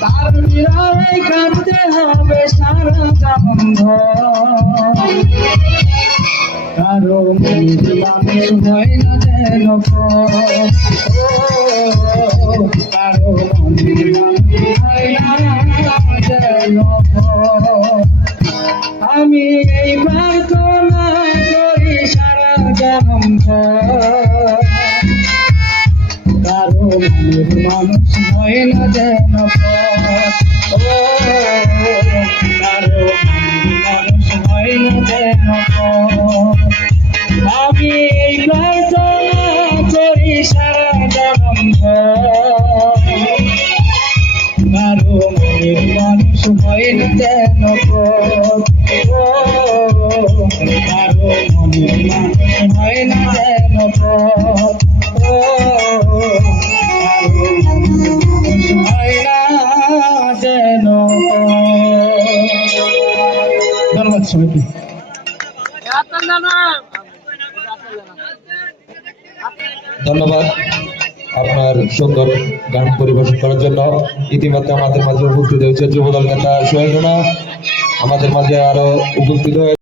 তার বিরহে কাঁদতে হবে সারা জীবন কারো মনের মানুষ হয় না যেন কারো মনের মানুষ হয় না যেন আমি এই প্রার্থনা করি সারা জীবন কারো মনের মানুষ হয় না যেন কারো মনের মানুষ হয় না যেন আমি এই প্রার্থনা করি সারা জীবন কারো মনের মানুষ হয় না যেন কারো মনের মানুষ হয় না যেন ধন্যবাদ সবাইকে। ধন্যবাদ আপনার সুন্দর গান পরিবেশন করার জন্য। ইতিমধ্যে আমাদের মাঝে উপস্থিত হয়েছে যুবদল নেতা সোহেল রানা, আমাদের মাঝে আরো উপস্থিত হয়েছে